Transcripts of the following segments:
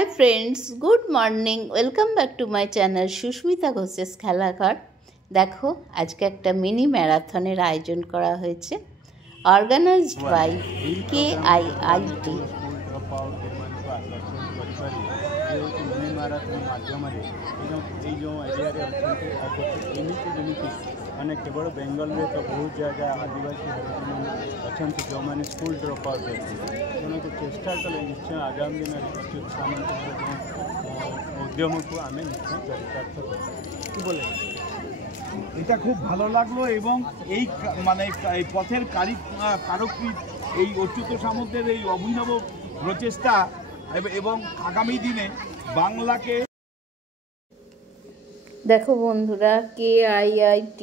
High friends, good morning. Welcome back to my channel Susmita Ghosh's খেলাঘর। দেখো, আজকে একটা মিনি ম্যারাথনের আয়োজন করা হয়েছে, অর্গানাইজড বাই KIIT। मैंने केवल बेंगल में तो बहुत जगह आदिवासी अच्छा जो मैंने स्कूल ड्रॉप आउट होती चेष्टा कले निश्चय आगामी दिन अच्युत सामंत उद्यम को आम निश्चय चरितार्थ बोले এটা খুব ভালো লাগলো এবং এই মানে এই পথের কারকী এই অচ্যুত সামন্তের এই অভিনব প্রচেষ্টা এবং আগামী দিনে বাংলাকে দেখো বন্ধুরা, KIIT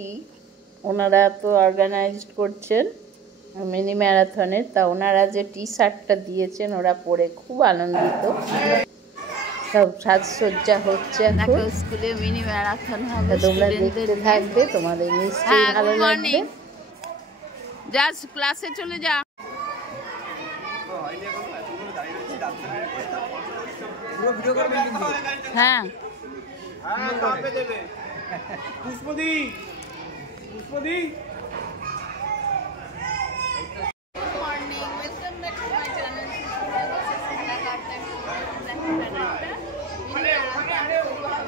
ওনারা তো অর্গানাইজড করছেন মিনি ম্যারাথনের, তা ওনারা যে টি-শার্টটা দিয়েছেন ওরা পরে খুব আনন্দিত। সব সাজসজ্জা হচ্ছে এখন, স্কুলে মিনি ম্যারাথন হবে, তোমরা দেখতে থাকবে, তোমাদের নিশ্চয়ই ভালো লাগবে। যা ক্লাসে চলে যা। হ্যাঁ পুষ্পদি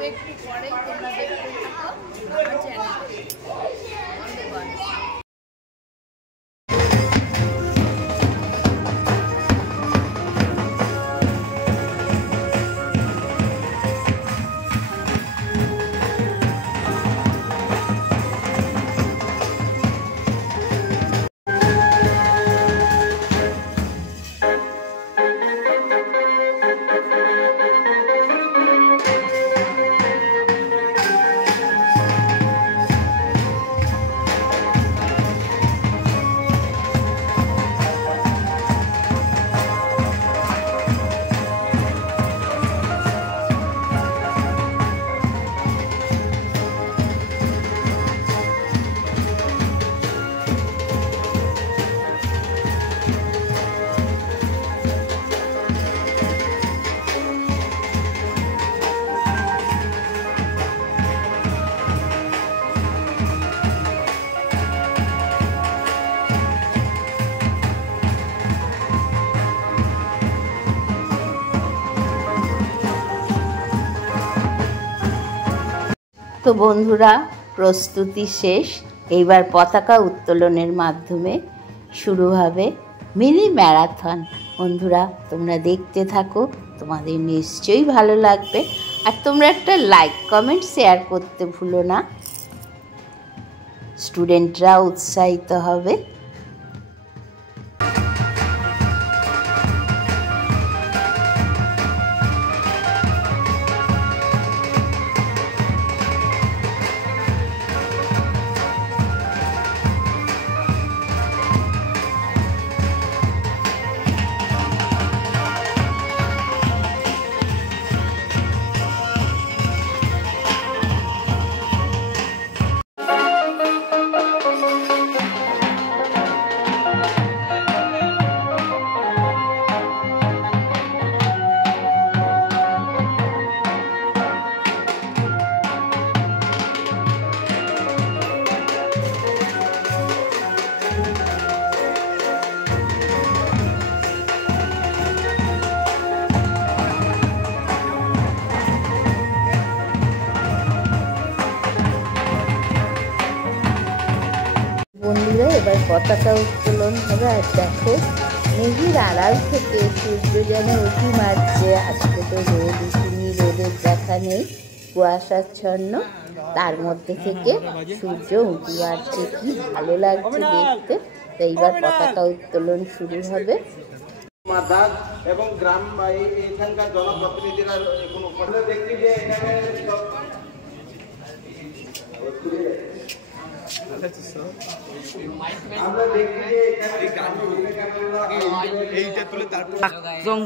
একটু পরেই তোমরা দেখতে থাকো আমার চ্যানেলে। তো বন্ধুরা, প্রস্তুতি শেষ। এইবার পতাকা উত্তোলনের মাধ্যমে শুরু হবে মিনি ম্যারাথন। বন্ধুরা, তোমরা দেখতে থাকো, তোমাদের নিশ্চয়ই ভালো লাগবে। আর তোমরা একটা লাইক, কমেন্ট, শেয়ার করতে ভুলো না, স্টুডেন্টরা উৎসাহিত হবে। বন্ধুরা, এবার পতাকা উত্তোলন হবে। আর দেখো, মেঘের আড়াল থেকে সূর্য যেন উঁকি মারছে। আজকে তো রোদ উঠিনি, রোদের দেখা নেই, কুয়াশাচ্ছন্ন, তার মধ্যে থেকে সূর্য উঁকি মারছে, কি ভালো লাগছে দেখতে। তো এইবার পতাকা উত্তোলন শুরু হবে। এবং গ্রাম এখানকার জনপ্রতিনিধিরা দেখছি যে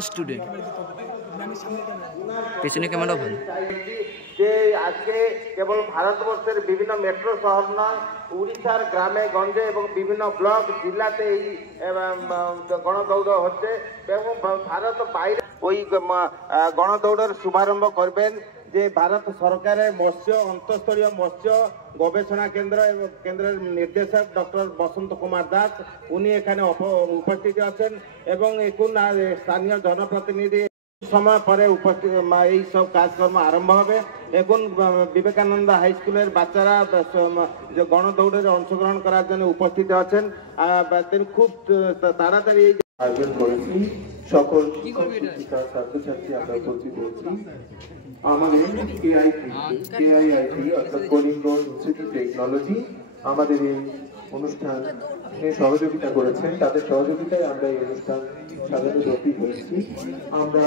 স্টুডেন্ট পেছনে ক্যামেরা ভালো। যে আজকে কেবল ভারতবর্ষের বিভিন্ন মেট্রো শহর নয়, উড়িষ্যার গ্রামে গঞ্জে এবং বিভিন্ন ব্লক জেলাতে এই গণদৌড় হচ্ছে এবং ভারত বাইরে ওই গণদৌড়ের শুভারম্ভ করবেন যে ভারত সরকারের মৎস্য অন্তঃস্তরীয় মৎস্য গবেষণা কেন্দ্র এবং কেন্দ্রের নির্দেশক ডক্টর বসন্ত কুমার দাস, উনি এখানে উপস্থিত আছেন এবং এখন স্থানীয় জনপ্রতিনিধি সময় পরে উপস্থিত এই সব কাজকর্ম আরম্ভ হবে। এখন বিবেকানন্দ হাই স্কুলের বাচ্চারা গণদৌড়ে অংশগ্রহণ করার জন্য উপস্থিত আছেন। তিনি খুব তাড়াতাড়ি আয়োজন করেছি। সকল শিক্ষক শিক্ষিকা ছাত্রছাত্রী আমরা উপস্থিত হয়েছি। আমাদের কেআইআইটি অর্থাৎ কলিঙ্গ ইনস্টিটিউট টেকনোলজি আমাদের এই অনুষ্ঠানে সহযোগিতা করেছেন। তাদের সহযোগিতায় আমরা এই অনুষ্ঠান সাজানো উপস্থিত হয়েছি। আমরা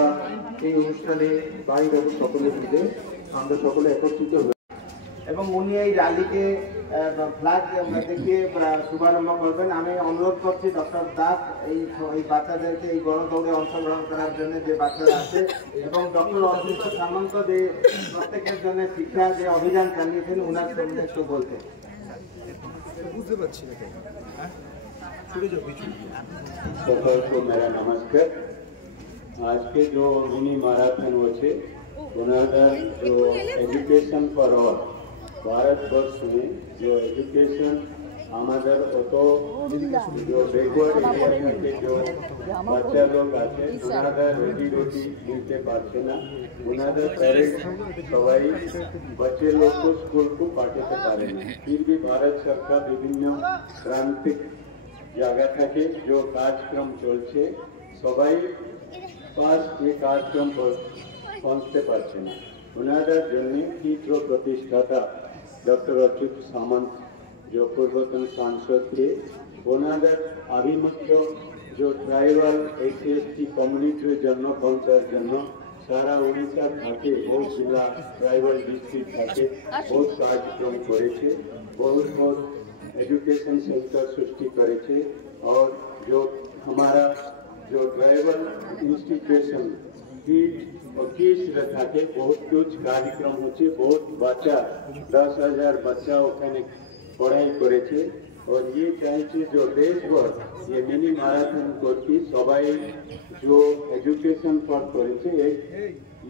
এই অনুষ্ঠানে ভাই বোন সকলে মিলে আমরা সকলে একত্রিত হয়েছি এবং উনি এই র্যালিকে ফ্ল্যাগ দেখিয়ে শুভারম্ভ করবেন। আমি অনুরোধ করছি ডক্টর দাস এই বাচ্চাদেরকে এই গণদৌড়ে অংশগ্রহণ করার জন্য যে বাচ্চারা আছে এবং ডক্টর অজিত সামন্ত যে প্রত্যেকের জন্য শিক্ষা যে অভিযান চালিয়েছেন উনার সামনে একটু বলতে। सबको मेरा नमस्कार। आज के जो मिनी मैराथन होचे उन्होंने जो एजुकेशन फॉर ऑल भारतवर्ष में जो एजुकेशन हमारे तो जो बैकवर्ड एरिया के जो बच्चा लोग आते उन्होंने रोजी रोटी मिलते पारछे ना, उन्होंने पेरेंट्स सबाई बच्चे लोग को स्कूल को पाठाते पारे ना। फिर भी भारत सरकार विभिन्न क्रांतिक জায়গা থেকে যে কার্যক্রম চলছে সবাই ফার্স্ট এই কার্যক্রম পৌঁছতে পারছে না। ওনাদের জন্য চিত্র প্রতিষ্ঠাতা ডক্টর অচ্যুত সামন্ত जो पूर्वतन सांसद थे, ওনাদের আভিমুখ্য जो ट्राइबल एससी कम्युनिटीर जन्य पहुंचार जन्य सारा उड़ीसा থাকে बहुत जिला ट्राइबल डिस्ट्रिक्ट থাকে बहुत कार्यक्रम করেছে, बहुत बहुत एजुकेशन सेंटर सृष्टि करे और जो हमारा जो ट्राइबल इंस्टीट्यूशन फीट और किस रखा के बहुत कुछ कार्यक्रम होचे। बहुत बच्चा 10,000 बच्चा ओखाने पढ़ाई करे और ये चाहिए जो देश भर ये मिनी मैराथन करती सबाई जो एजुकेशन फॉर करे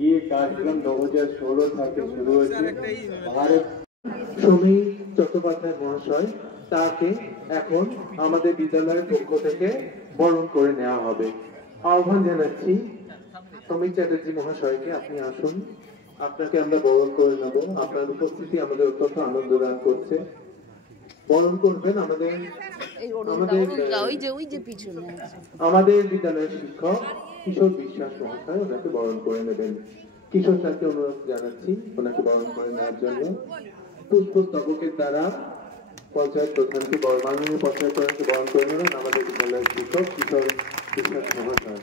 ये कार्यक्रम 2016 থেকে শুরু হয়েছে। भारत সমীর চট্টোপাধ্যায় মহাশয় তাকে এখন আমাদের বিদ্যালয়ের পক্ষ থেকে বরণ করে নেওয়া হবে। আহ্বান জানাচ্ছি সমীর চ্যাটার্জি মহাশয়কে, আপনি আসুন, আপনাকে আমরা বরণ করে নেব। আপনার উপস্থিতি আমাদের অত্যন্ত আনন্দ দান করছে। বরণ করবেন আমাদের বিদ্যালয়ের শিক্ষক কিশোর বিশ্বাস মহাশয়, ওনাকে বরণ করে নেবেন। কিশোর স্যারকে অনুরোধ জানাচ্ছি ওনাকে বরণ করে নেওয়ার জন্য। পুষ্পস্তবকের দ্বারা পঞ্চায়েত প্রধানকে মাননীয় পঞ্চায়েত প্রধানকে বরণ করে নেবেন আমাদের বিদ্যালয়ের শিক্ষক কিশোর বিশ্বাস মহাশয়।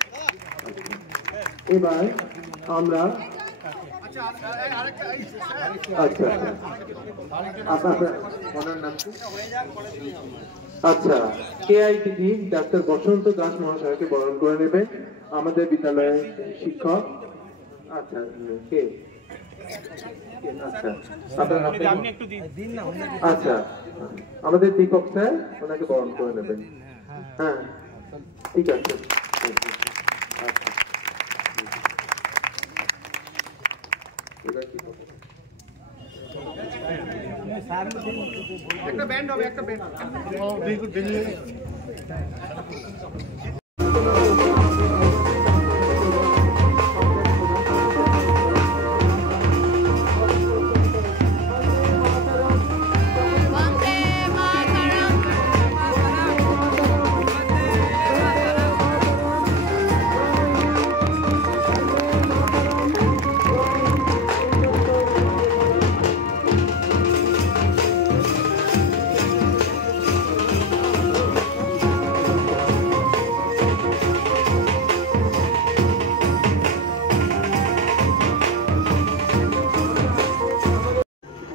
এবার আমরা আচ্ছা আপনার নাম কি? আচ্ছা, কেআইটি ডাক্তার বসন্ত দাস মহাশয়কে বরণ করে নেবেন আমাদের বিদ্যালয়ের শিক্ষক। আচ্ছা কে? আচ্ছা আমাদের দীপক স্যার ওনাকে বরণ করে নেবেন। হ্যাঁ ঠিক আছে। একটা ব্যান্ড হবে, একটা ব্যান্ড।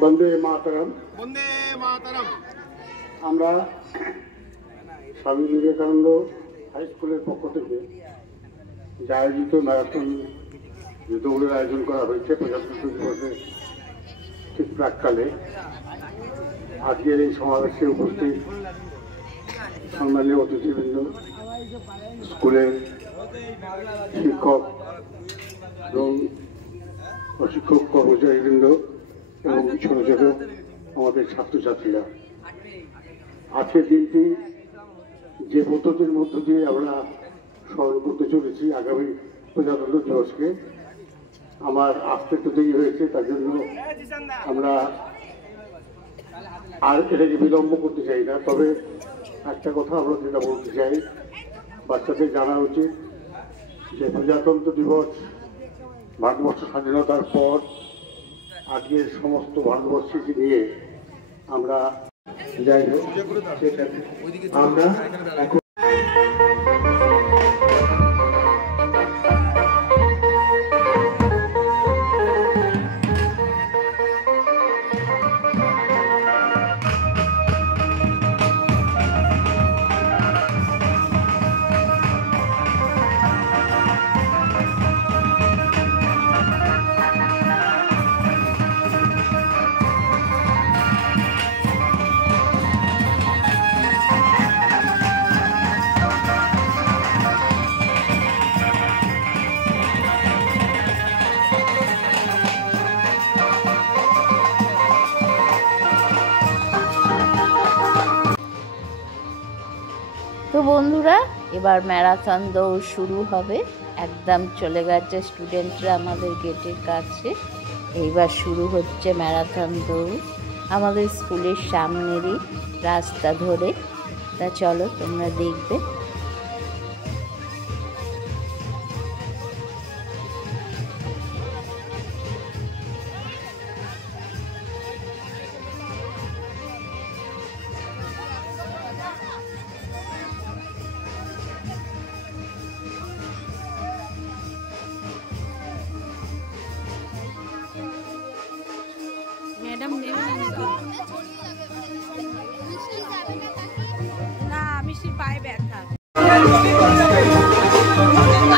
বন্দে মাতরম। বন্দে মাতরম। আমরা স্বামী বিবেকানন্দ হাই স্কুলের পক্ষ থেকে যে আয়োজিত ম্যারাথন যে দৌড়ের আয়োজন করা হয়েছে প্রজাতন্ত্র দিবসের ঠিক প্রাককালে। আজকের এই সমাবেশে উপস্থিত সম্মানীয় অতিথিবৃন্দ, স্কুলের শিক্ষক এবং প্রশিক্ষক কর্মচারীবৃন্দ এবং ছোট ছোট আমাদের ছাত্রছাত্রীরা, আজকের দিনটি যে পদ্ধতির মধ্য দিয়ে আমরা স্মরণ করতে চলেছি আগামী প্রজাতন্ত্র দিবসকে, আমার আসতে একটু দেরি হয়েছে, তার জন্য আমরা আর এটাকে বিলম্ব করতে চাই না। তবে একটা কথা আমরা যেটা বলতে চাই, বাচ্চাদের জানা উচিত যে প্রজাতন্ত্র দিবস ভারতবর্ষ স্বাধীনতার পর আজকের সমস্ত ভারতবর্ষকে নিয়ে আমরা যাই হোক আমরা এখন তো বন্ধুরা, এবার ম্যারাথন দৌড় শুরু হবে। একদম চলে গেছে স্টুডেন্টরা আমাদের গেটের কাছে। এইবার শুরু হচ্ছে ম্যারাথন দৌড় আমাদের স্কুলের সামনেরই রাস্তা ধরে। তা চলো তোমরা দেখবে। ম্যাডাম না, মিষ্টির পায়ে ব্যথা।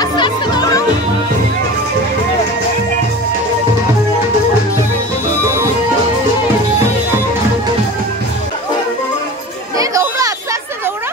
আস্তে আস্তে দৌড়ো। দৌড়ো, আস্তে আস্তে দৌড়ো।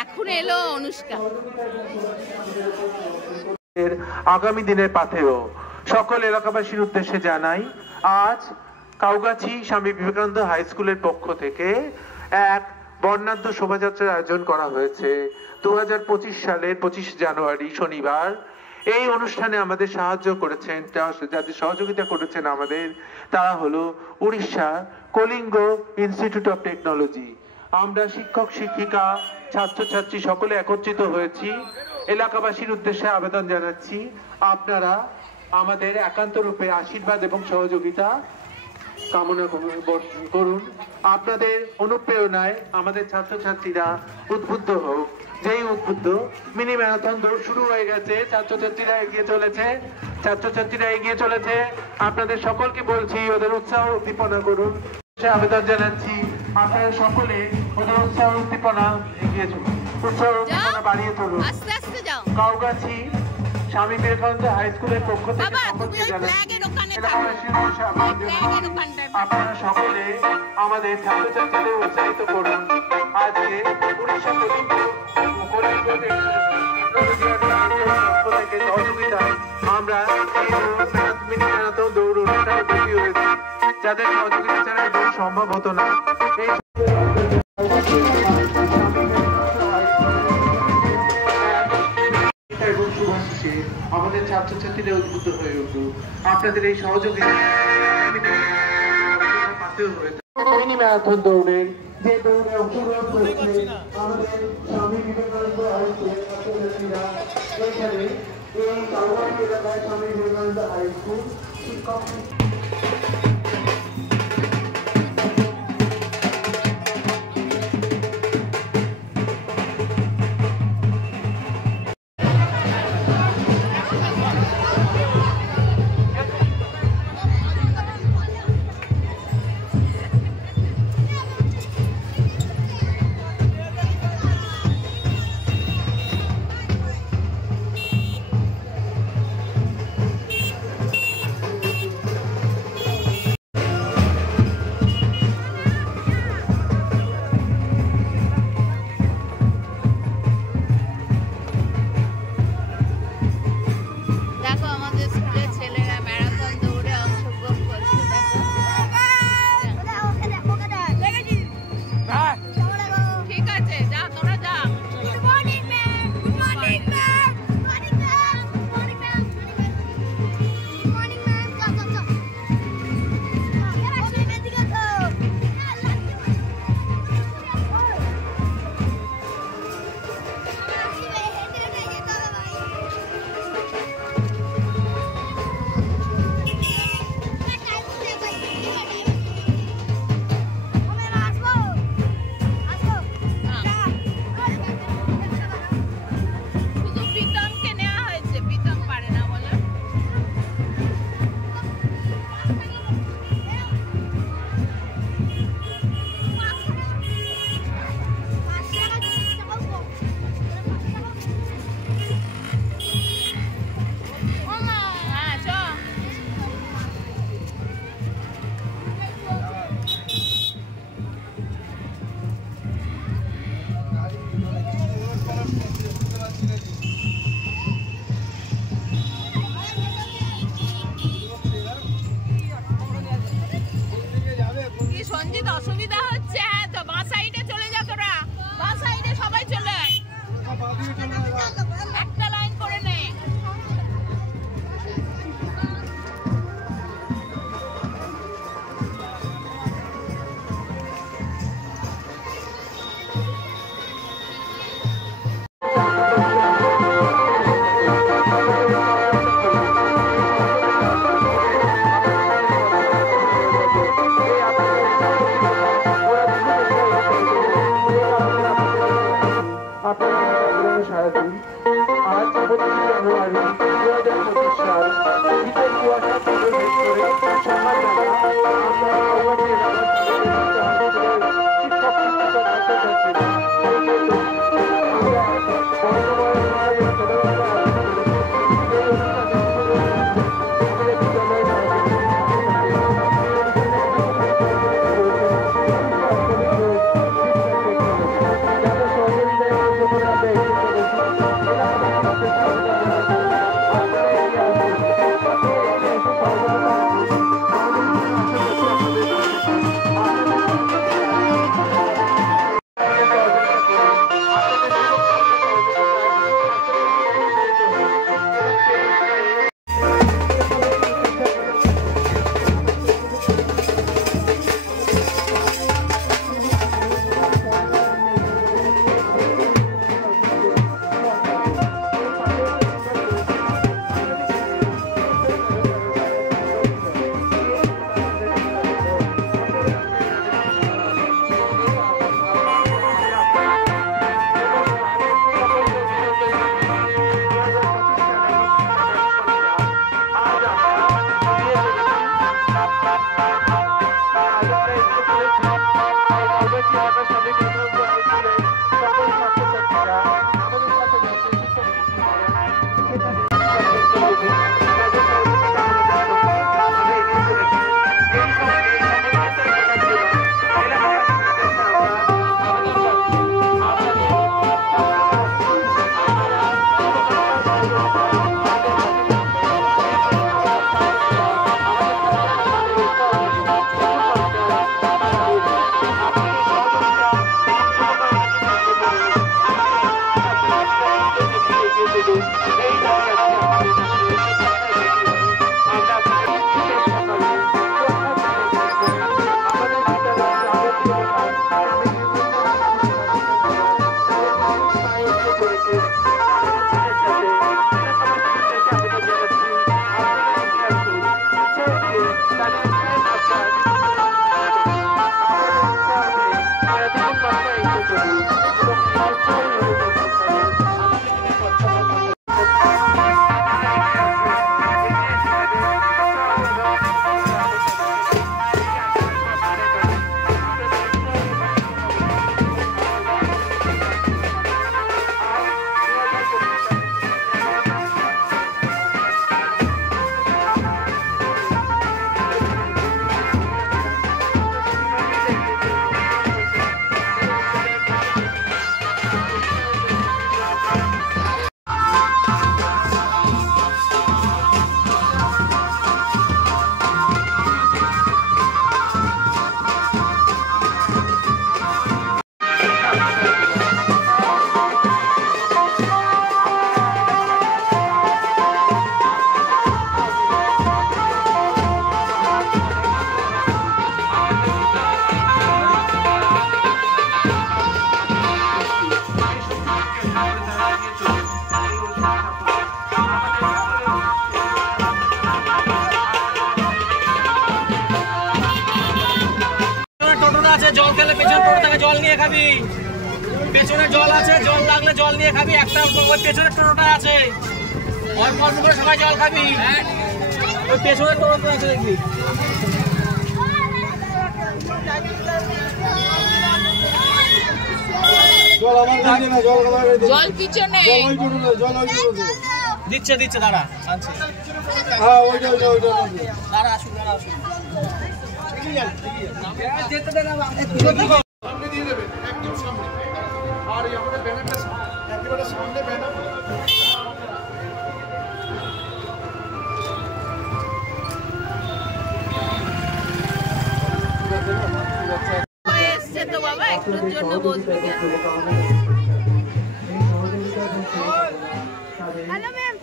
এখন এলো অনুষ্কা। আগামী দিনের পাথেয় সকল এলাকাবাসীর উদ্দেশ্যে জানাই, আজ কাউগাছি স্বামী বিবেকানন্দ হাই স্কুলের পক্ষ থেকে এক বর্ণাঢ্য শোভাযাত্রার আয়োজন করা হয়েছে 2025 সালের 25 জানুয়ারি শনিবার। এই অনুষ্ঠানে আমাদের সাহায্য করেছেন, যাদের সহযোগিতা করেছেন আমাদের, তারা হলো Orissa Kalinga institute of technology. আমরা শিক্ষক শিক্ষিকা ছাত্রছাত্রী সকলে একত্রিত হয়েছি। এলাকাবাসীর উদ্দেশ্যে আবেদন জানাচ্ছি, আপনারা আমাদের একান্ত রূপে আশীর্বাদ এবং সহযোগিতা কামনা করুন। আপনাদের অনুপ্রেরণায় আমাদের ছাত্রছাত্রীরা উদ্বুদ্ধ হোক। যেই উদ্বুদ্ধ, মিনি ম্যারাথন দৌড় শুরু হয়ে গেছে, ছাত্রছাত্রীরা এগিয়ে চলেছে। আপনাদের সকলকে বলছি, ওদের উৎসাহ উদ্দীপনা করুন। আবেদন জানাচ্ছি, আপনারা সকলে ওদের উৎসাহ উদ্দীপনা বাড়িয়ে তুলুন। কাউগাছি স্বামী বিবেকানন্দ হাই স্কুলের পক্ষ থেকে সকলকে জানাচ্ছি আপনারা সকলে আমাদের ছাত্রছাত্রীদের উৎসাহিত করুন। আজকে উড়িষ্যা থেকে সহযোগিতায় আমরা মিনি ম্যারাথন দৌড় অনুষ্ঠানে তৈরি হয়েছি, যাদের সহযোগিতা ছাড়া দৌড় সম্ভব হতো না। এবং শুভাশিসে আমাদের ছাত্রছাত্রীরা উদ্বুদ্ধ হয়ে উঠুক। আপনাদের এই সহযোগিতা মিনি ম্যারাথন দৌড়ের যে দৌড়ে অংশগ্রহণ করেছে আমাদের স্বামী বিবেকানন্দ হাই স্কুলের ছাত্রছাত্রীরা। এখানে এই কাউগাছি এলাকায় স্বামী বিবেকানন্দ হাই স্কুল শিক্ষক জল খেলে পেছনে টোটো থেকে জল নিয়ে খাবি, পেছনে জল আছে, জল লাগলে জল নিয়ে খাবি। একটা ওই পেছনের টোটোটা আছে, অল্প অল্প করে সবাই জল খাবি। ওই পেছনের টোটোটা আছে দেখবি। জল পিছনে দিচ্ছে দিচ্ছে, দাঁড়া আনছে, দাঁড়া আসুন, দাঁড়া আসুন। যেতে দেন সামনে দিয়ে দেবেন, একদম সামনে। আর আমাদের ব্যানারটা একেবারে সামনে ব্যানার। এসছে তো বাবা, একটুর জন্য বসবে কেন? হ্যালো ম্যাম,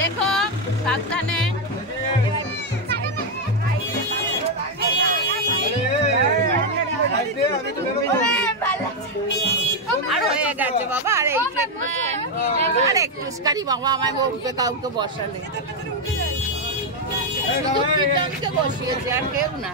দেখো সাবধানে। আর হয়ে গেছে বাবা, আর একটু স্কারি বাবা, আমায় বলবে কাউকে বসালে, শুধু প্রীতমকে বসিয়েছে আর কেউ না।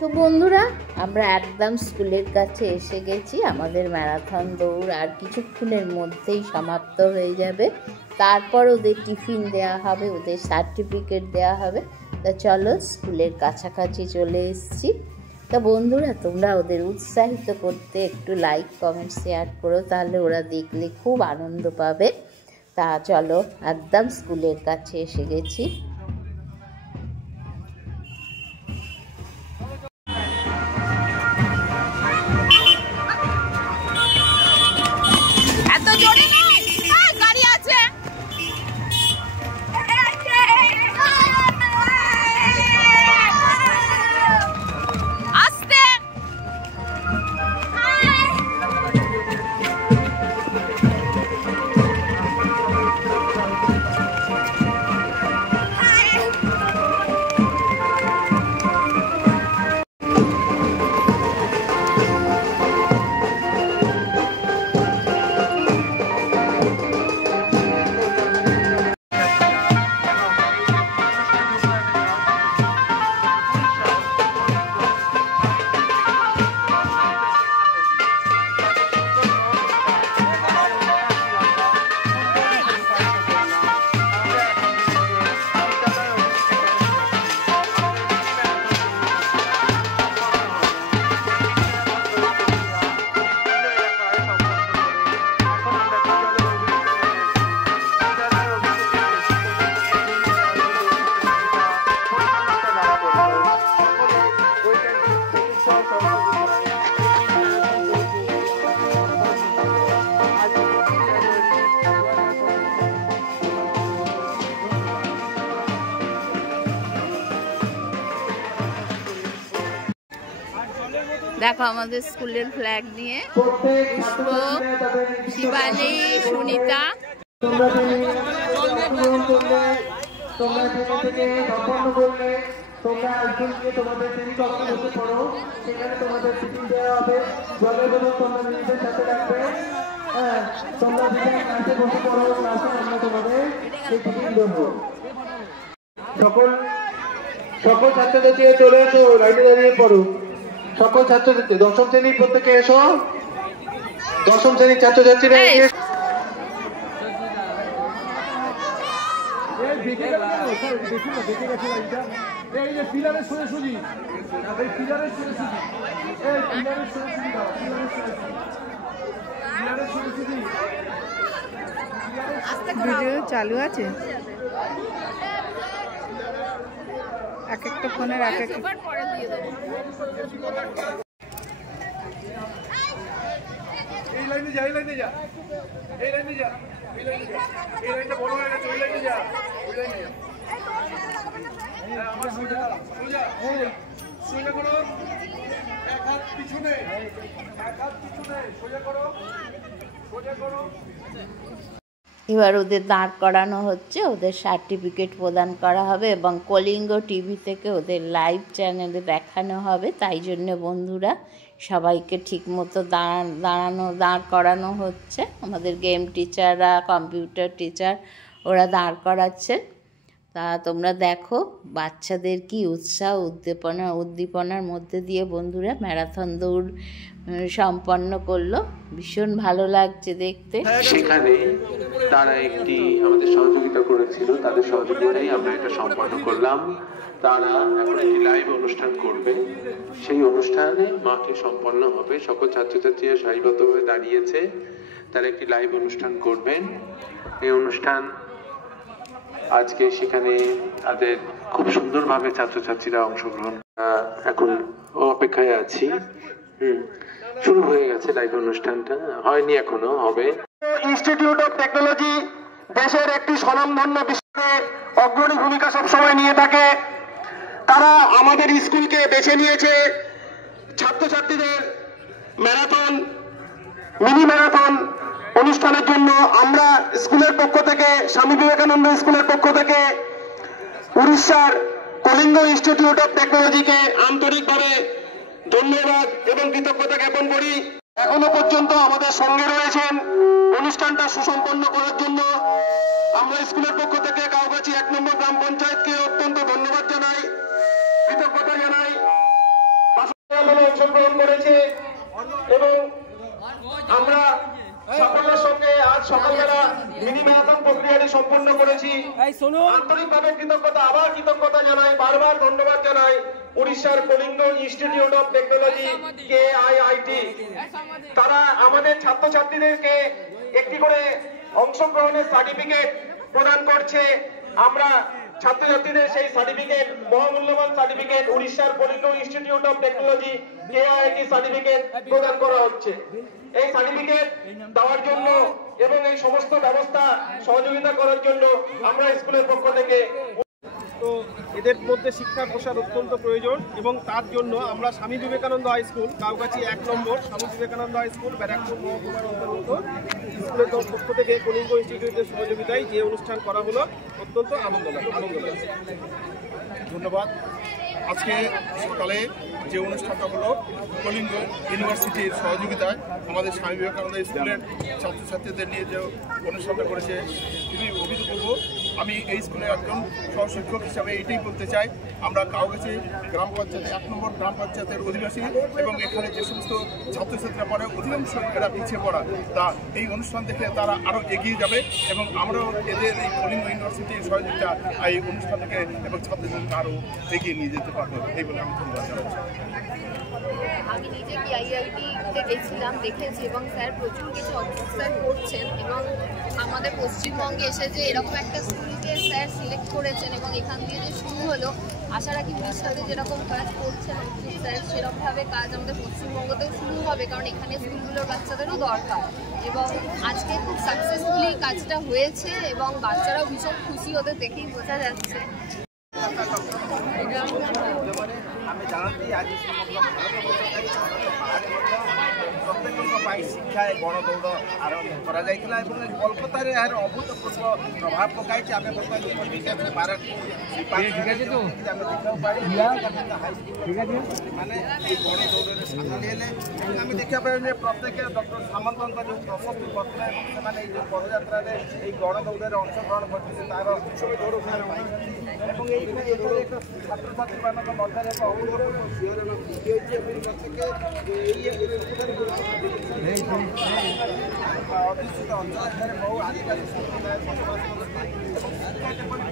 তো বন্ধুরা, আমরা একদম স্কুলের কাছে এসে গেছি। আমাদের ম্যারাথন দৌড় আর কিছুক্ষণের মধ্যেই সমাপ্ত হয়ে যাবে। তারপর ওদের টিফিন দেওয়া হবে, ওদের সার্টিফিকেট দেওয়া হবে। তা চলো, স্কুলের কাছাকাছি চলে এসেছি। তা বন্ধুরা, তোমরা ওদের উৎসাহিত করতে একটু লাইক, কমেন্ট, শেয়ার করো, তাহলে ওরা দেখলে খুব আনন্দ পাবে। তা চলো, একদম স্কুলের কাছে এসে গেছি। দেখো আমাদের স্কুলের ফ্ল্যাগ নিয়ে পুষ্প, শিবানী, সুনিতা। তোমরা একজনকে তোমাদের শ্রেণী কক্ষে বসে পড়ো, সেখানে তোমাদের টিফিন দেওয়া হবে, জলের বোতল তোমরা নিজেদের সাথে রাখবে। হ্যাঁ, তোমরা যেখানে ক্লাসে বসে পড়ো, ক্লাসে আমরা তোমাদের সেই টিফিন দেবো। সকল ছাত্রছাত্রী চলে এসো, লাইনে দাঁড়িয়ে পড়ো। সকল ছাত্রছাত্রী দশম শ্রেণীর প্রত্যেকে এসো, দশম শ্রেণীর ছাত্রছাত্রীরা এই যে পিলারের সোজাসুজি, এই পিলারের সোজাসুজি, এই পিলারের সোজাসুজি দাও, পিলারের সোজাসুজি। ভিডিও চালু আছে, এক একটা ফোনের এক এক। এই লাইনে যা, এই লাইনে যা, এই লাইনে যা, এই লাইনে যা, এই লাইনটা বড় হয়ে গেছে, ওই লাইনে যা, ওই লাইনে যা। আমার সোজা সোজা সোজা করো, এক হাত পিছনে, এক হাত পিছনে, সোজা করো, সোজা করো। এবার ওদের দাঁড় করানো হচ্ছে, ওদের সার্টিফিকেট প্রদান করা হবে এবং কলিঙ্গ টিভি থেকে ওদের লাইভ চ্যানেলে দেখানো হবে। তাই জন্য বন্ধুরা সবাইকে ঠিকমতো দাঁড় করানো হচ্ছে। আমাদের গেম টিচাররা, কম্পিউটার টিচার ওরা দাঁড় করাচ্ছে। তা তোমরা দেখো বাচ্চাদের কি উৎসাহ উদ্দীপনার মধ্যে দিয়ে বন্ধুরা ম্যারাথন দৌড় সম্পন্ন করলো। ভীষণ ভালো লাগছে দেখতে। সেখানে তারা একটি আমাদের সহযোগিতা করেছিল, তাদের সহযোগিতায় আমরা এটা সম্পন্ন করলাম। তারা এখন একটি লাইভ অনুষ্ঠান করবে, সেই অনুষ্ঠানে মাঠে সম্পন্ন হবে। সকল ছাত্রছাত্রীরা সারিবদ্ধভাবে দাঁড়িয়েছে, তারা একটি লাইভ অনুষ্ঠান করবেন। এই অনুষ্ঠান আজকে সেখানে তাদের খুব সুন্দরভাবে ছাত্রছাত্রীরা অংশগ্রহণ। এখন অপেক্ষায় আছি। শুরু হয়ে গেছে লাইভ অনুষ্ঠানটা, হয়নি এখনো, হবে। ইনস্টিটিউট অফ টেকনোলজি দেশের একটি স্বনামধন্য বিশ্বে অগ্রণী ভূমিকা সবসময় নিয়ে থাকে। তারা আমাদের স্কুলকে বেছে নিয়েছে ছাত্রছাত্রীদের ম্যারাথন, মিনি ম্যারাথন অনুষ্ঠানের জন্য। আমরা স্কুলের পক্ষ থেকে, স্বামী বিবেকানন্দ স্কুলের পক্ষ থেকে উড়িষ্যার কলিঙ্গ ইনস্টিটিউট অফ টেকনোলজিকে আন্তরিকভাবে ধন্যবাদ এবং কৃতজ্ঞতা জ্ঞাপন করি। এখনো পর্যন্ত আমাদের সঙ্গে রয়েছেন অনুষ্ঠানটা সুসম্পন্ন করার জন্য। আমরা স্কুলের পক্ষ থেকে কাউগাছি 1 নম্বর গ্রাম পঞ্চায়েতকে অত্যন্ত ধন্যবাদ জানাই, কৃতজ্ঞতা জানাই। অংশগ্রহণ করেছে এবং আমরা সাফল্যের সঙ্গে আজ সকালবেলা মিনি ম্যারাথন প্রক্রিয়াটি সম্পন্ন করেছি। আন্তরিকভাবে কৃতজ্ঞতা, আবার কৃতজ্ঞতা জানাই, বারবার ধন্যবাদ জানাই উড়িষ্যার Kalinga institute of technology KIIT। তারা আমাদের ছাত্রছাত্রীদেরকে একটি করে অংশগ্রহণের সার্টিফিকেট প্রদান করছে। আমরা ছাত্রছাত্রীদের সেই সার্টিফিকেট, মহামূল্যবান সার্টিফিকেট, উড়িষ্যার Kalinga institute of technology KIIT certificate প্রদান করা হচ্ছে। এই সার্টিফিকেট দেওয়ার জন্য এবং এই সমস্ত ব্যবস্থা সহযোগিতা করার জন্য আমরা স্কুলের পক্ষ থেকে, তো এদের মধ্যে শিক্ষার প্রসার অত্যন্ত প্রয়োজন এবং তার জন্য আমরা স্বামী বিবেকানন্দ হাই স্কুল, কাউগাছি 1 নম্বর স্বামী বিবেকানন্দ হাই স্কুল, ব্যারাকপুর মহকুমার অন্তর্গত স্কুলের পক্ষ থেকে কলিঙ্গ ইনস্টিটিউটের সহযোগিতায় যে অনুষ্ঠান করা হলো অত্যন্ত আনন্দদায়ক। ধন্যবাদ। আজকে সকালে যে অনুষ্ঠানটা হলো কলিঙ্গ ইউনিভার্সিটির সহযোগিতায় আমাদের স্বামী বিবেকানন্দ স্কুলের ছাত্রছাত্রীদের নিয়ে যে অনুষ্ঠানটা করেছে খুবই অভূতপূর্ব। আমি এই স্কুলের একজন সহশিক্ষক হিসাবে এইটাই বলতে চাই, আমরা কাউগাছি গ্রাম পঞ্চায়েত 1 নম্বর গ্রাম পঞ্চায়েতের অধিবাসী এবং এখানে যে সমস্ত ছাত্রছাত্রীরা পড়ে অধিকাংশ এরা পিছিয়ে পড়া, তা এই অনুষ্ঠান দেখে তারা আরও এগিয়ে যাবে এবং আমরাও এদের এই কলিঙ্গ ইউনিভার্সিটির সহযোগিতা এই অনুষ্ঠানকে এবং ছাত্রছাত্রীকে আরও এগিয়ে নিয়ে যেতে পারবো, এই বলে আমি ধন্যবাদ জানাচ্ছি। আমি নিজে KIIT-তে গেছিলাম, দেখেছি এবং স্যার প্রচুর কিছু অবস্থান করছেন এবং আমাদের পশ্চিমবঙ্গে এসে যে এরকম একটা স্কুলকে স্যার সিলেক্ট করেছেন এবং এখান দিয়ে যে শুরু হলো, আশা রাখি উড়িষ্যাতে যেরকম কাজ করছেন স্যার সেরকমভাবে কাজ আমাদের পশ্চিমবঙ্গতেও শুরু হবে, কারণ এখানে স্কুলগুলোর বাচ্চাদেরও দরকার। এবং আজকে খুব সাকসেসফুলি কাজটা হয়েছে এবং বাচ্চারাও ভীষণ খুশি, ওদের দেখেই বোঝা যাচ্ছে। আমি জানাচ্ছি আজ ପାଇଁ ଶିକ୍ଷା ଗଣଦୌଡ଼ ଆରମ୍ଭ କରାଯାଇଥିଲା ଏବଂ କୋଲକାତାରେ ଏହାର ଅଭୂତପୂର୍ବ ପ୍ରଭାବ ପକାଇଛି। ଆମେ ବର୍ତ୍ତମାନ ଦେଖିବାକୁ ମାନେ এই ଗଣଦୌଡ଼ରେ ସାମିଲ ହେଲେ ଏବଂ ଆମେ ଦେଖିବା ପାଇବୁ ଯେ ପ୍ରତ୍ୟେକ ଡକ୍ଟର ସାମନ୍ତଙ୍କ ଯେଉଁ ପ୍ରଶସ୍ତି ପତ୍ର ଏବଂ ସେମାନେ ଏଇ ଯେଉଁ ପଦଯାତ୍ରାରେ ଏଇ ଗଣଦୌଡ଼ରେ ଅଂଶଗ୍ରହଣ କରିଥିଲେ ତାର ପାଇଛନ୍ତି ଏବଂ ଏଇଥିରେ ଏକ ଛାତ୍ରଛାତ୍ରୀମାନଙ୍କ ମଧ୍ୟରେ ଏକ ଅଭୂତପୂର୍ବ ଶିହରଣ ସୃଷ୍ଟି ହୋଇଛି ଏବଂ ପ୍ରତ୍ୟେକ ଅଧିଷ୍ଠିତ ଅଞ୍ଚଳ ଏଠାରେ ବହୁ ଆଦିବାସୀ ସମ୍ପ୍ରଦାୟ ବସବାସ କରନ୍ତି ଏବଂ ଶିକ୍ଷା ଯେପରି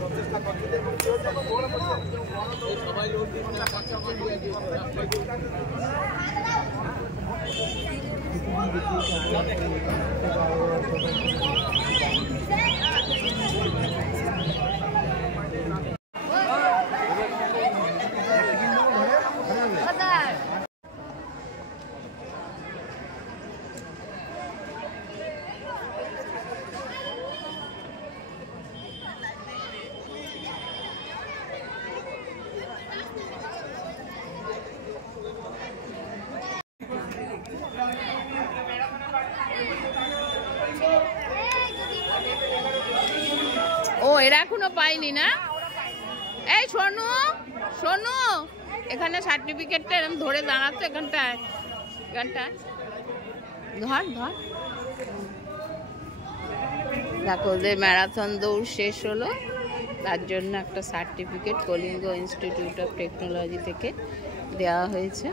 ପ୍ରଚେଷ୍ଟା କରିଥିଲେ ଏବଂ ও এরা এখনো পাইনি না? এই সোনু সোনু এখানে সার্টিফিকেটটা এরকম ধরে দাঁড়াতো এখানটায় ধর ধর। দেখো ওদের ম্যারাথন দৌড় শেষ হলো, তার জন্য একটা certificate Kalinga institute of technology থেকে দেওয়া হয়েছে,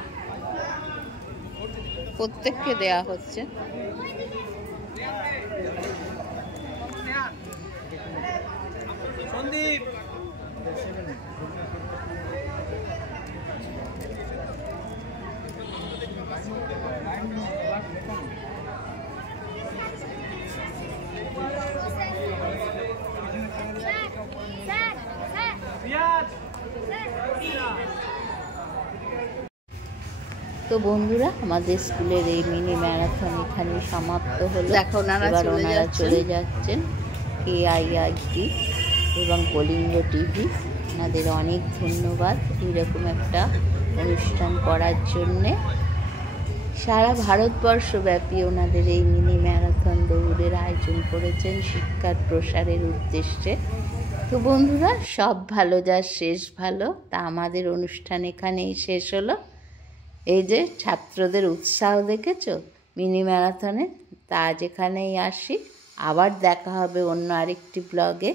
প্রত্যেককে দেওয়া হচ্ছে। সন্দীপ তো বন্ধুরা আমাদের স্কুলের এই মিনি ম্যারাথন এখানে সমাপ্ত হলো। দেখো এবার ওনারা চলে যাচ্ছেন KIIT এবং কলিঙ্গ টিভি। ওনাদের অনেক ধন্যবাদ এইরকম একটা অনুষ্ঠান করার জন্যে। সারা ভারতবর্ষব্যাপী ওনাদের এই মিনি ম্যারাথন দৌড়ের আয়োজন করেছেন শিক্ষার প্রসারের উদ্দেশ্যে। তো বন্ধুরা সব ভালো যার শেষ ভালো, তা আমাদের অনুষ্ঠান এখানেই শেষ হলো। এই যে ছাত্রদের উৎসাহ দেখেছো মিনি ম্যারাথনে, তা আজ এখানেই আসি। আবার দেখা হবে অন্য আরেকটি ব্লগে।